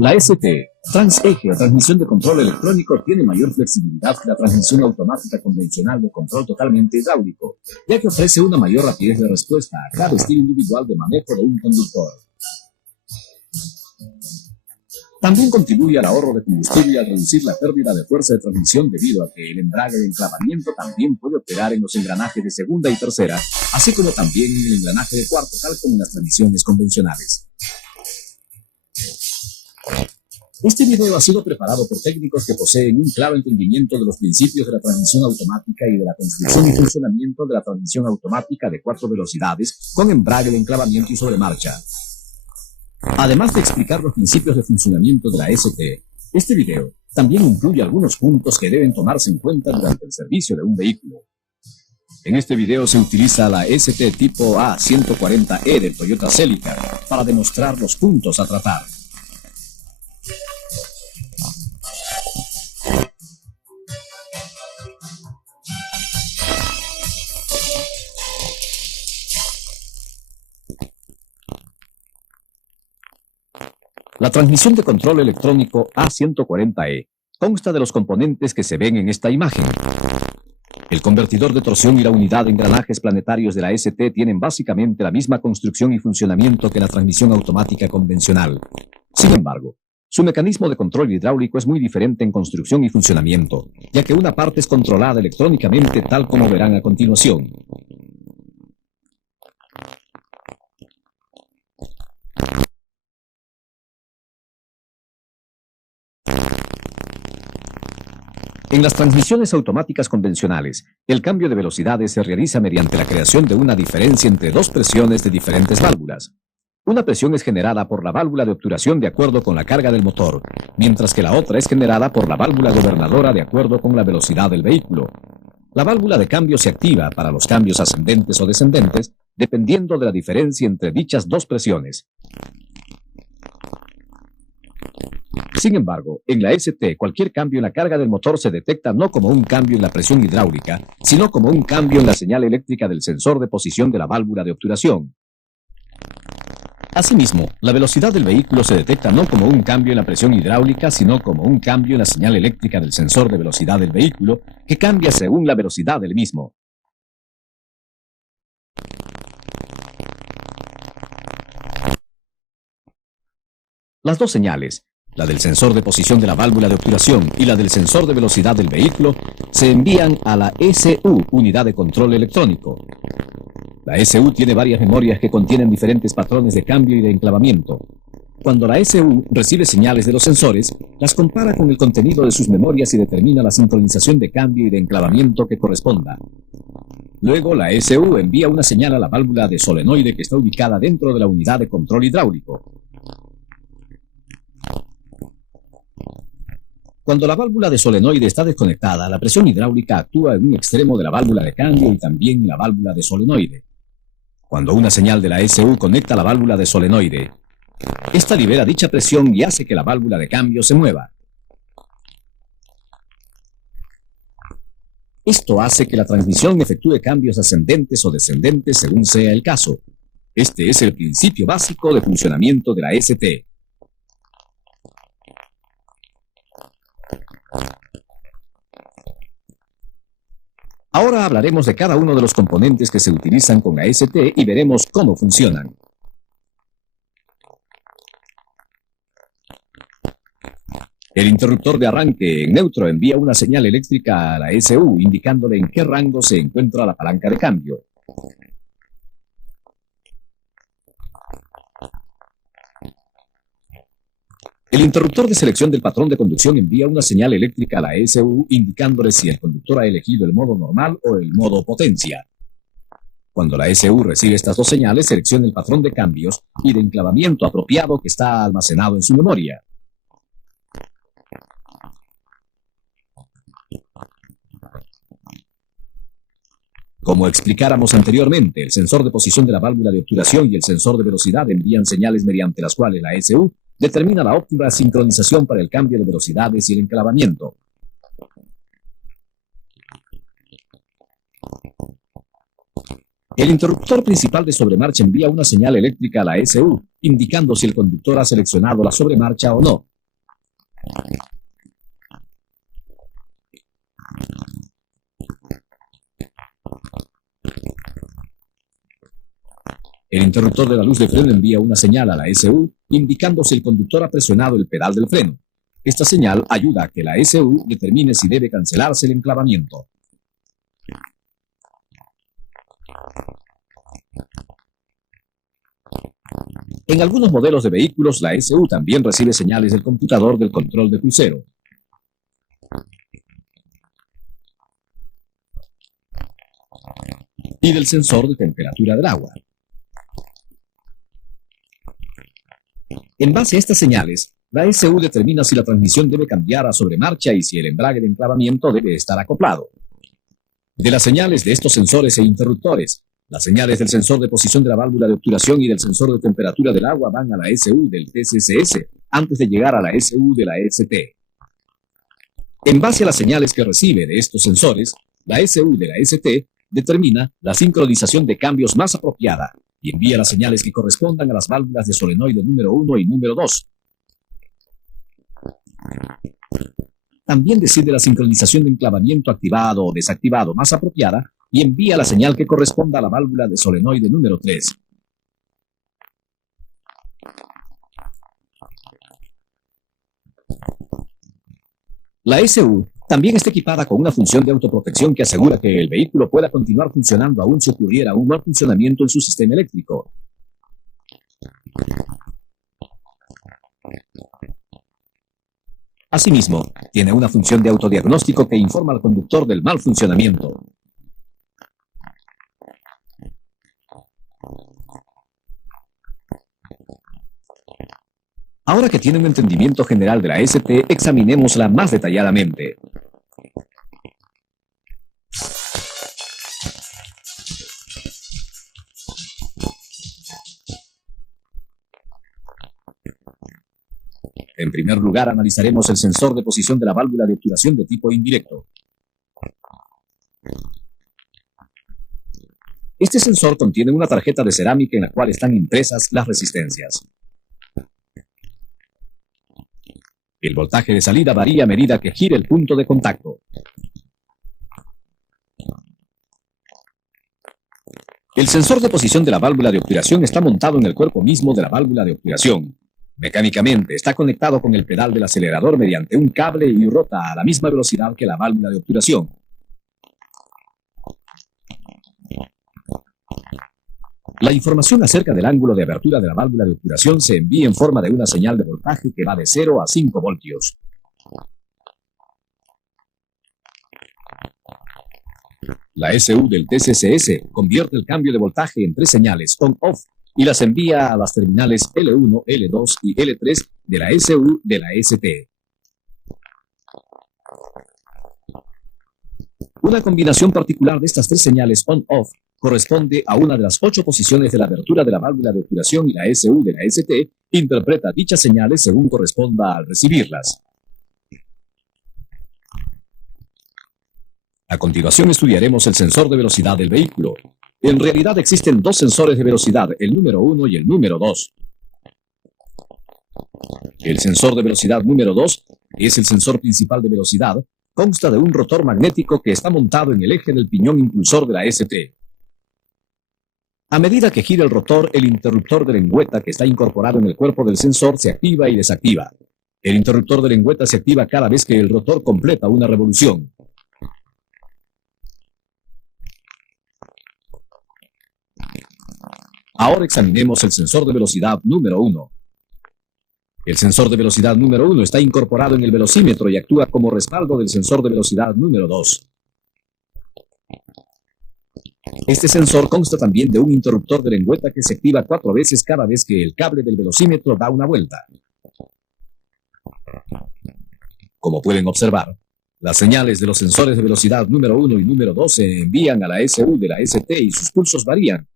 La ST, transeje o transmisión de control electrónico, tiene mayor flexibilidad que la transmisión automática convencional de control totalmente hidráulico, ya que ofrece una mayor rapidez de respuesta a cada estilo individual de manejo de un conductor. También contribuye al ahorro de combustible y al reducir la pérdida de fuerza de transmisión debido a que el embrague de enclavamiento también puede operar en los engranajes de segunda y tercera, así como también en el engranaje de cuarto, tal como en las transmisiones convencionales. Este video ha sido preparado por técnicos que poseen un claro entendimiento de los principios de la transmisión automática y de la construcción y funcionamiento de la transmisión automática de 4 velocidades con embrague de enclavamiento y sobre marcha. Además de explicar los principios de funcionamiento de la ST, este video también incluye algunos puntos que deben tomarse en cuenta durante el servicio de un vehículo. En este video se utiliza la ST tipo A140E del Toyota Celica para demostrar los puntos a tratar. La transmisión de control electrónico A140E consta de los componentes que se ven en esta imagen. El convertidor de torsión y la unidad de engranajes planetarios de la ST tienen básicamente la misma construcción y funcionamiento que la transmisión automática convencional. Sin embargo, su mecanismo de control hidráulico es muy diferente en construcción y funcionamiento, ya que una parte es controlada electrónicamente tal como verán a continuación. En las transmisiones automáticas convencionales, el cambio de velocidades se realiza mediante la creación de una diferencia entre dos presiones de diferentes válvulas. Una presión es generada por la válvula de obturación de acuerdo con la carga del motor, mientras que la otra es generada por la válvula gobernadora de acuerdo con la velocidad del vehículo. La válvula de cambio se activa para los cambios ascendentes o descendentes, dependiendo de la diferencia entre dichas dos presiones. Sin embargo, en la ST, cualquier cambio en la carga del motor se detecta no como un cambio en la presión hidráulica, sino como un cambio en la señal eléctrica del sensor de posición de la válvula de obturación. Asimismo, la velocidad del vehículo se detecta no como un cambio en la presión hidráulica, sino como un cambio en la señal eléctrica del sensor de velocidad del vehículo, que cambia según la velocidad del mismo. Las dos señales, la del sensor de posición de la válvula de obturación y la del sensor de velocidad del vehículo, se envían a la SU, unidad de control electrónico. La SU tiene varias memorias que contienen diferentes patrones de cambio y de enclavamiento. Cuando la SU recibe señales de los sensores, las compara con el contenido de sus memorias y determina la sincronización de cambio y de enclavamiento que corresponda. Luego, la SU envía una señal a la válvula de solenoide que está ubicada dentro de la unidad de control hidráulico. Cuando la válvula de solenoide está desconectada, la presión hidráulica actúa en un extremo de la válvula de cambio y también en la válvula de solenoide. Cuando una señal de la SU conecta la válvula de solenoide, esta libera dicha presión y hace que la válvula de cambio se mueva. Esto hace que la transmisión efectúe cambios ascendentes o descendentes según sea el caso. Este es el principio básico de funcionamiento de la ST. Ahora hablaremos de cada uno de los componentes que se utilizan con la ST y veremos cómo funcionan. El interruptor de arranque en neutro envía una señal eléctrica a la SU indicándole en qué rango se encuentra la palanca de cambio. El interruptor de selección del patrón de conducción envía una señal eléctrica a la SU indicándole si el conductor ha elegido el modo normal o el modo potencia. Cuando la SU recibe estas dos señales, selecciona el patrón de cambios y de enclavamiento apropiado que está almacenado en su memoria. Como explicáramos anteriormente, el sensor de posición de la válvula de obturación y el sensor de velocidad envían señales mediante las cuales la SU determina la óptima sincronización para el cambio de velocidades y el enclavamiento. El interruptor principal de sobremarcha envía una señal eléctrica a la SU, indicando si el conductor ha seleccionado la sobremarcha o no. El interruptor de la luz de freno envía una señal a la SU indicando si el conductor ha presionado el pedal del freno. Esta señal ayuda a que la SU determine si debe cancelarse el enclavamiento. En algunos modelos de vehículos, la SU también recibe señales del computador del control de crucero. Y del sensor de temperatura del agua. En base a estas señales, la SU determina si la transmisión debe cambiar a sobremarcha y si el embrague de enclavamiento debe estar acoplado. De las señales de estos sensores e interruptores, las señales del sensor de posición de la válvula de obturación y del sensor de temperatura del agua van a la SU del TCCS antes de llegar a la SU de la ST. En base a las señales que recibe de estos sensores, la SU de la ST determina la sincronización de cambios más apropiada y envía las señales que correspondan a las válvulas de solenoide número 1 y número 2. También decide la sincronización de enclavamiento activado o desactivado más apropiada y envía la señal que corresponda a la válvula de solenoide número 3. La SU también está equipada con una función de autoprotección que asegura que el vehículo pueda continuar funcionando aún si ocurriera un mal funcionamiento en su sistema eléctrico. Asimismo, tiene una función de autodiagnóstico que informa al conductor del mal funcionamiento. Ahora que tiene un entendimiento general de la ST, examinémosla más detalladamente. En primer lugar, analizaremos el sensor de posición de la válvula de obturación de tipo indirecto. Este sensor contiene una tarjeta de cerámica en la cual están impresas las resistencias. El voltaje de salida varía a medida que gira el punto de contacto. El sensor de posición de la válvula de obturación está montado en el cuerpo mismo de la válvula de obturación. Mecánicamente está conectado con el pedal del acelerador mediante un cable y rota a la misma velocidad que la válvula de obturación. La información acerca del ángulo de abertura de la válvula de obturación se envía en forma de una señal de voltaje que va de 0 a 5 voltios. La SU del TCCS convierte el cambio de voltaje en 3 señales on-off y las envía a las terminales L1, L2 y L3 de la SU de la ST. Una combinación particular de estas 3 señales on-off corresponde a una de las 8 posiciones de la abertura de la válvula de obturación y la SU de la ST interpreta dichas señales según corresponda al recibirlas. A continuación estudiaremos el sensor de velocidad del vehículo. En realidad existen 2 sensores de velocidad, el número 1 y el número 2. El sensor de velocidad número 2 es el sensor principal de velocidad. Consta de un rotor magnético que está montado en el eje del piñón impulsor de la ST. A medida que gira el rotor, el interruptor de lengüeta que está incorporado en el cuerpo del sensor se activa y desactiva. El interruptor de lengüeta se activa cada vez que el rotor completa una revolución. Ahora examinemos el sensor de velocidad número 1. El sensor de velocidad número 1 está incorporado en el velocímetro y actúa como respaldo del sensor de velocidad número 2. Este sensor consta también de un interruptor de lengüeta que se activa 4 veces cada vez que el cable del velocímetro da una vuelta. Como pueden observar, las señales de los sensores de velocidad número 1 y número 2 se envían a la SU de la ST y sus pulsos varían,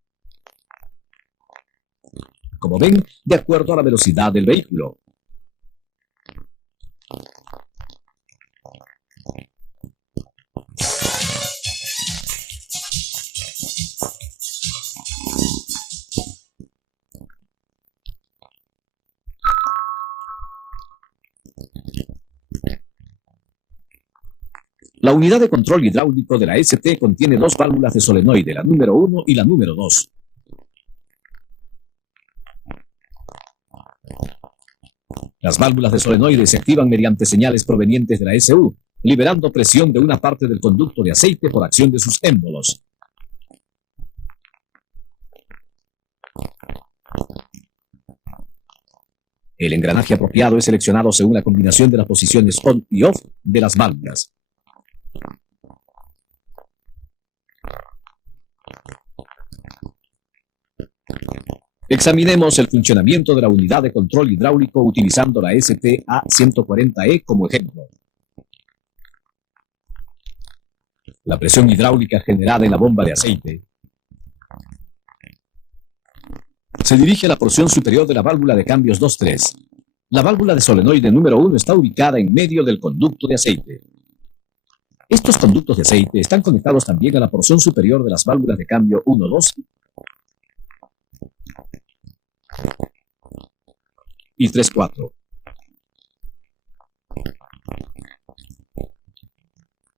como ven, de acuerdo a la velocidad del vehículo. La unidad de control hidráulico de la ST contiene dos válvulas de solenoide, la número 1 y la número 2. Las válvulas de solenoide se activan mediante señales provenientes de la SU, liberando presión de una parte del conducto de aceite por acción de sus émbolos. El engranaje apropiado es seleccionado según la combinación de las posiciones on y off de las válvulas. Examinemos el funcionamiento de la unidad de control hidráulico utilizando la ST-A140E como ejemplo. La presión hidráulica generada en la bomba de aceite se dirige a la porción superior de la válvula de cambios 2-3. La válvula de solenoide número 1 está ubicada en medio del conducto de aceite. Estos conductos de aceite están conectados también a la porción superior de las válvulas de cambio 1-2 y 3-4.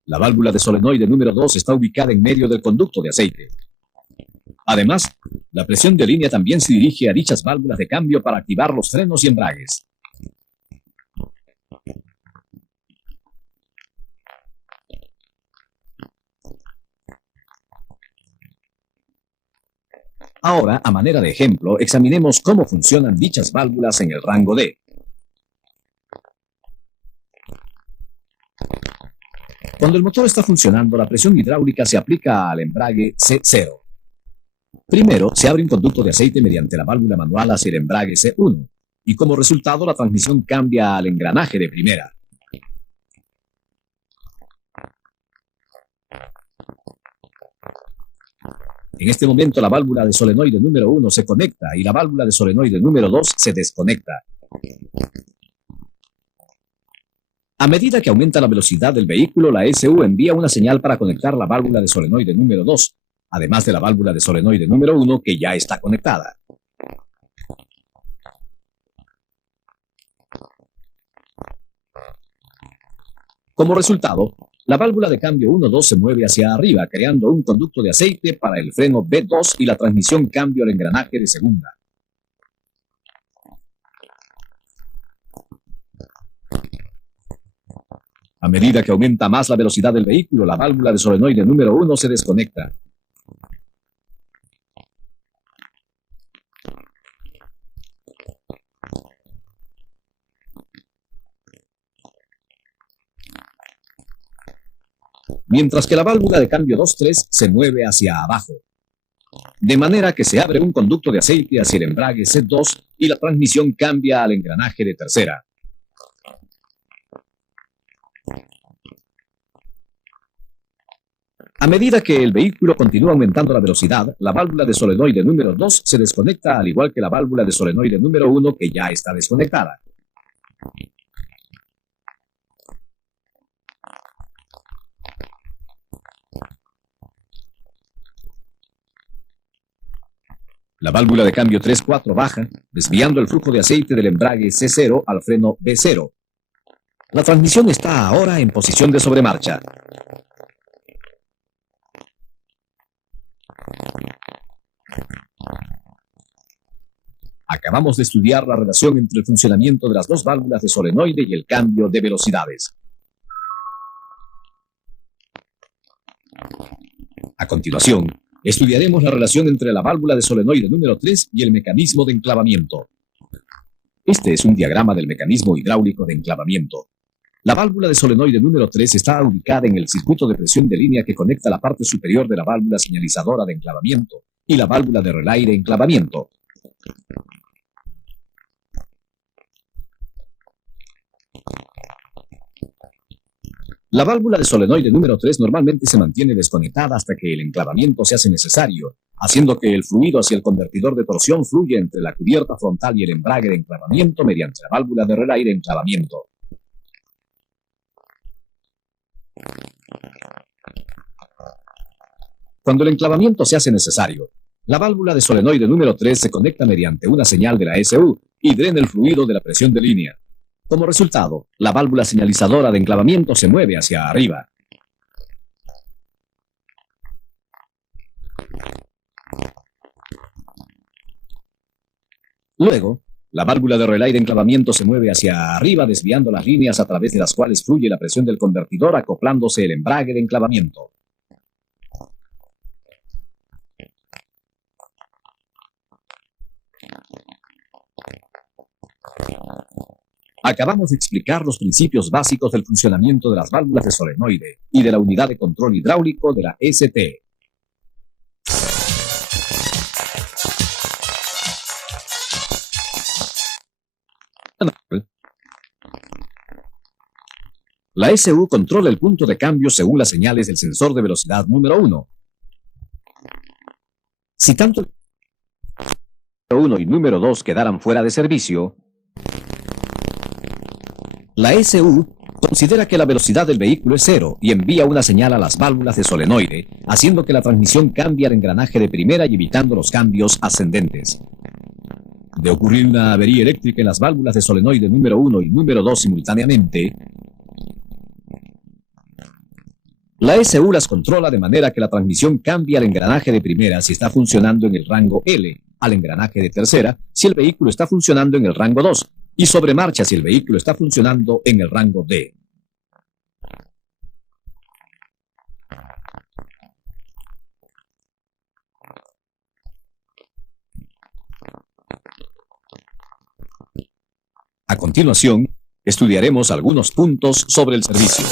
La válvula de solenoide número 2 está ubicada en medio del conducto de aceite. Además, la presión de línea también se dirige a dichas válvulas de cambio para activar los frenos y embragues. Ahora, a manera de ejemplo, examinemos cómo funcionan dichas válvulas en el rango D. Cuando el motor está funcionando, la presión hidráulica se aplica al embrague C0. Primero, se abre un conducto de aceite mediante la válvula manual hacia el embrague C1, y como resultado la transmisión cambia al engranaje de primera. En este momento la válvula de solenoide número 1 se conecta y la válvula de solenoide número 2 se desconecta. A medida que aumenta la velocidad del vehículo, la SU envía una señal para conectar la válvula de solenoide número 2, además de la válvula de solenoide número 1 que ya está conectada. Como resultado, la válvula de cambio 1-2 se mueve hacia arriba, creando un conducto de aceite para el freno B2 y la transmisión cambio al engranaje de segunda. A medida que aumenta más la velocidad del vehículo, la válvula de solenoide número 1 se desconecta. Mientras que la válvula de cambio 2-3 se mueve hacia abajo. De manera que se abre un conducto de aceite hacia el embrague C2 y la transmisión cambia al engranaje de tercera. A medida que el vehículo continúa aumentando la velocidad, la válvula de solenoide número 2 se desconecta al igual que la válvula de solenoide número 1 que ya está desconectada. La válvula de cambio 3-4 baja, desviando el flujo de aceite del embrague C0 al freno B0. La transmisión está ahora en posición de sobremarcha. Acabamos de estudiar la relación entre el funcionamiento de las dos válvulas de solenoide y el cambio de velocidades. A continuación, estudiaremos la relación entre la válvula de solenoide número 3 y el mecanismo de enclavamiento. Este es un diagrama del mecanismo hidráulico de enclavamiento. La válvula de solenoide número 3 está ubicada en el circuito de presión de línea que conecta la parte superior de la válvula señalizadora de enclavamiento y la válvula de relay de enclavamiento. La válvula de solenoide número 3 normalmente se mantiene desconectada hasta que el enclavamiento se hace necesario, haciendo que el fluido hacia el convertidor de torsión fluya entre la cubierta frontal y el embrague de enclavamiento mediante la válvula de relay de enclavamiento. Cuando el enclavamiento se hace necesario, la válvula de solenoide número 3 se conecta mediante una señal de la SU y drena el fluido de la presión de línea. Como resultado, la válvula señalizadora de enclavamiento se mueve hacia arriba. Luego, la válvula de relay de enclavamiento se mueve hacia arriba desviando las líneas a través de las cuales fluye la presión del convertidor acoplándose el embrague de enclavamiento. Acabamos de explicar los principios básicos del funcionamiento de las válvulas de solenoide y de la unidad de control hidráulico de la ST. La SU controla el punto de cambio según las señales del sensor de velocidad número 1. Si tanto el número 1 y número 2 quedaran fuera de servicio, la SU considera que la velocidad del vehículo es cero y envía una señal a las válvulas de solenoide, haciendo que la transmisión cambie al engranaje de primera y evitando los cambios ascendentes. De ocurrir una avería eléctrica en las válvulas de solenoide número 1 y número 2 simultáneamente, la SU las controla de manera que la transmisión cambie al engranaje de primera si está funcionando en el rango L, al engranaje de tercera si el vehículo está funcionando en el rango 2, y sobre marcha si el vehículo está funcionando en el rango D. A continuación, estudiaremos algunos puntos sobre el servicio.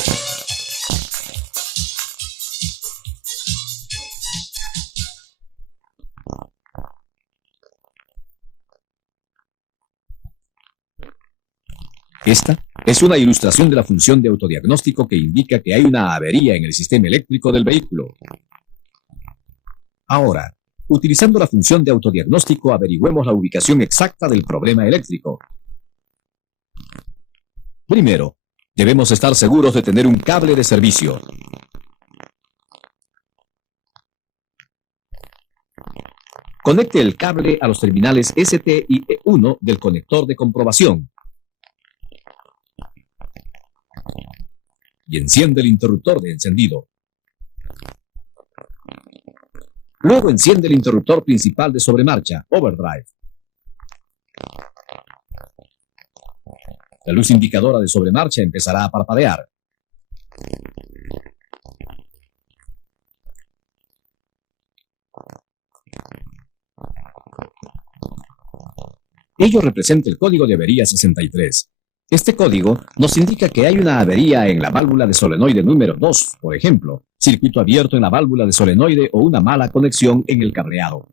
Esta es una ilustración de la función de autodiagnóstico que indica que hay una avería en el sistema eléctrico del vehículo. Ahora, utilizando la función de autodiagnóstico, averigüemos la ubicación exacta del problema eléctrico. Primero, debemos estar seguros de tener un cable de servicio. Conecte el cable a los terminales ST y E1 del conector de comprobación. Y enciende el interruptor de encendido. Luego enciende el interruptor principal de sobremarcha, overdrive. La luz indicadora de sobremarcha empezará a parpadear. Ello representa el código de avería 63. Este código nos indica que hay una avería en la válvula de solenoide número 2, por ejemplo, circuito abierto en la válvula de solenoide o una mala conexión en el cableado.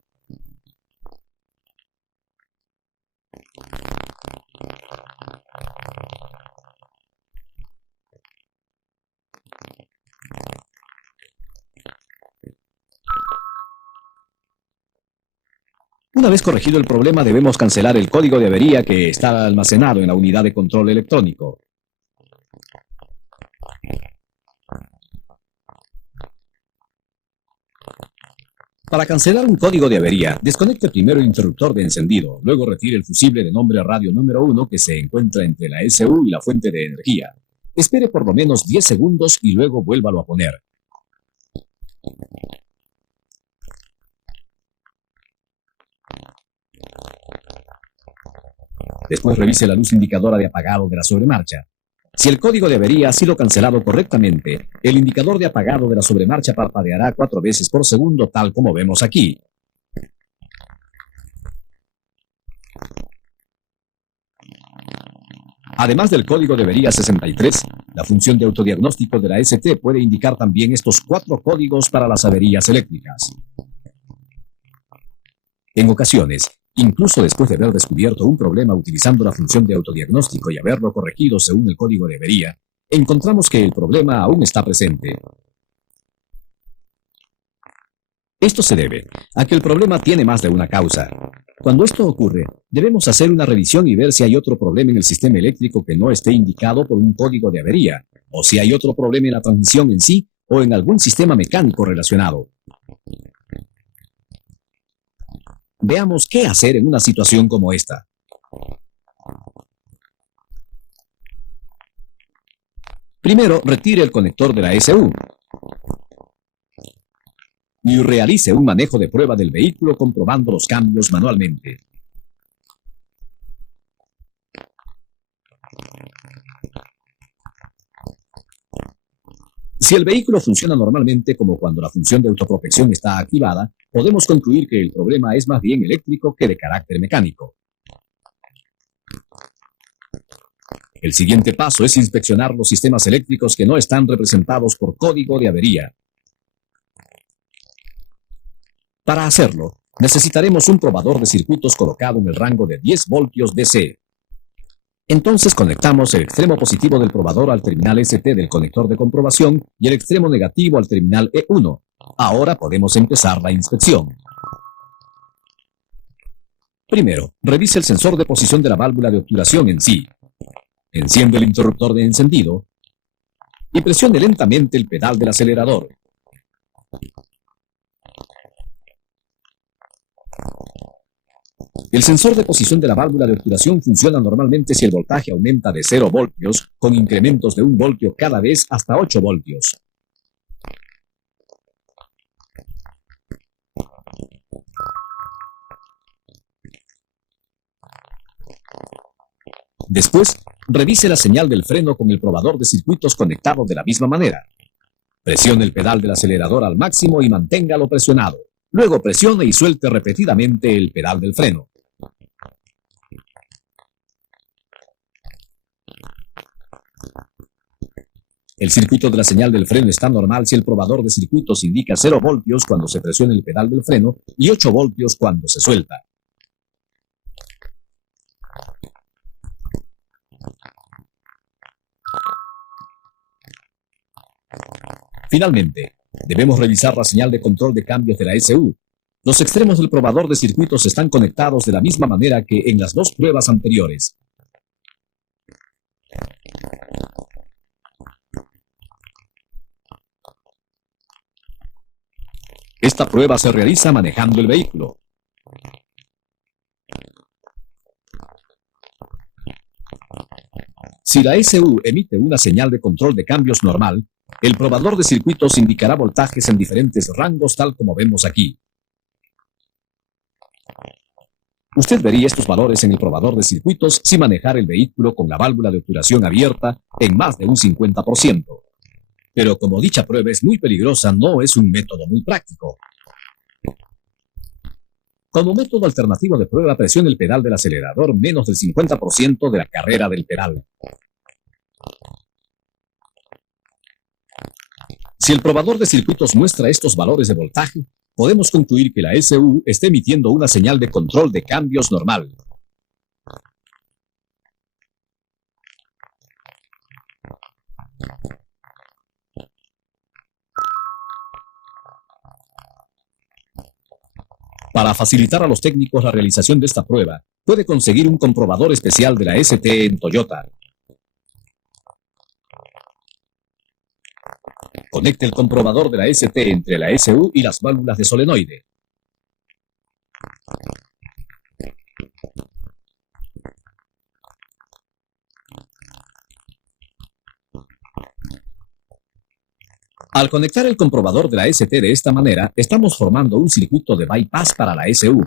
Una vez corregido el problema, debemos cancelar el código de avería que está almacenado en la unidad de control electrónico. Para cancelar un código de avería, desconecte primero el interruptor de encendido, luego retire el fusible de nombre radio número 1 que se encuentra entre la SU y la fuente de energía. Espere por lo menos 10 segundos y luego vuélvalo a poner. Después revise la luz indicadora de apagado de la sobremarcha. Si el código de avería ha sido cancelado correctamente, el indicador de apagado de la sobremarcha parpadeará 4 veces por segundo, tal como vemos aquí. Además del código de avería 63, la función de autodiagnóstico de la ST puede indicar también estos 4 códigos para las averías eléctricas. En ocasiones, incluso después de haber descubierto un problema utilizando la función de autodiagnóstico y haberlo corregido según el código de avería, encontramos que el problema aún está presente. Esto se debe a que el problema tiene más de una causa. Cuando esto ocurre, debemos hacer una revisión y ver si hay otro problema en el sistema eléctrico que no esté indicado por un código de avería, o si hay otro problema en la transmisión en sí o en algún sistema mecánico relacionado. Veamos qué hacer en una situación como esta. Primero, retire el conector de la SU y realice un manejo de prueba del vehículo comprobando los cambios manualmente. Si el vehículo funciona normalmente como cuando la función de autoprotección está activada, podemos concluir que el problema es más bien eléctrico que de carácter mecánico. El siguiente paso es inspeccionar los sistemas eléctricos que no están representados por código de avería. Para hacerlo, necesitaremos un probador de circuitos colocado en el rango de 10 voltios DC. Entonces conectamos el extremo positivo del probador al terminal ST del conector de comprobación y el extremo negativo al terminal E1. Ahora podemos empezar la inspección. Primero, revise el sensor de posición de la válvula de obturación en sí. Enciende el interruptor de encendido y presione lentamente el pedal del acelerador. El sensor de posición de la válvula de obturación funciona normalmente si el voltaje aumenta de 0 voltios, con incrementos de 1 voltio cada vez hasta 8 voltios. Después, revise la señal del freno con el probador de circuitos conectado de la misma manera. Presione el pedal del acelerador al máximo y manténgalo presionado. Luego presione y suelte repetidamente el pedal del freno. El circuito de la señal del freno está normal si el probador de circuitos indica 0 voltios cuando se presiona el pedal del freno y 8 voltios cuando se suelta. Finalmente, debemos revisar la señal de control de cambios de la SU. Los extremos del probador de circuitos están conectados de la misma manera que en las dos pruebas anteriores. Esta prueba se realiza manejando el vehículo. Si la SU emite una señal de control de cambios normal, el probador de circuitos indicará voltajes en diferentes rangos tal como vemos aquí. Usted vería estos valores en el probador de circuitos si manejara el vehículo con la válvula de obturación abierta en más de un 50%. Pero como dicha prueba es muy peligrosa, no es un método muy práctico. Como método alternativo de prueba, presione el pedal del acelerador menos del 50% de la carrera del pedal. Si el probador de circuitos muestra estos valores de voltaje, podemos concluir que la SU está emitiendo una señal de control de cambios normal. Para facilitar a los técnicos la realización de esta prueba, puede conseguir un comprobador especial de la ST en Toyota. Conecte el comprobador de la ST entre la SU y las válvulas de solenoide. Al conectar el comprobador de la ST de esta manera, estamos formando un circuito de bypass para la SU.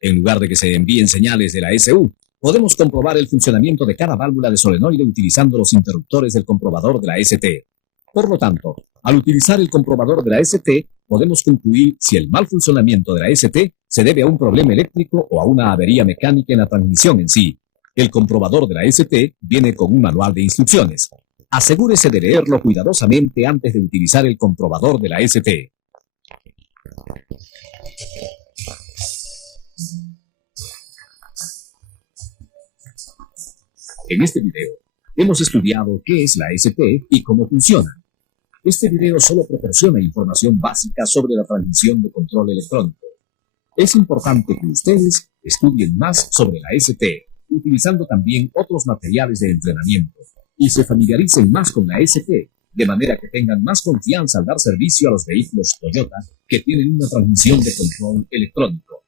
En lugar de que se envíen señales de la SU, podemos comprobar el funcionamiento de cada válvula de solenoide utilizando los interruptores del comprobador de la ST. Por lo tanto, al utilizar el comprobador de la ST, podemos concluir si el mal funcionamiento de la ST se debe a un problema eléctrico o a una avería mecánica en la transmisión en sí. El comprobador de la ST viene con un manual de instrucciones. Asegúrese de leerlo cuidadosamente antes de utilizar el comprobador de la ST. En este video, hemos estudiado qué es la ST y cómo funciona. Este video solo proporciona información básica sobre la transmisión de control electrónico. Es importante que ustedes estudien más sobre la ST, utilizando también otros materiales de entrenamiento, y se familiaricen más con la ST, de manera que tengan más confianza al dar servicio a los vehículos Toyota que tienen una transmisión de control electrónico.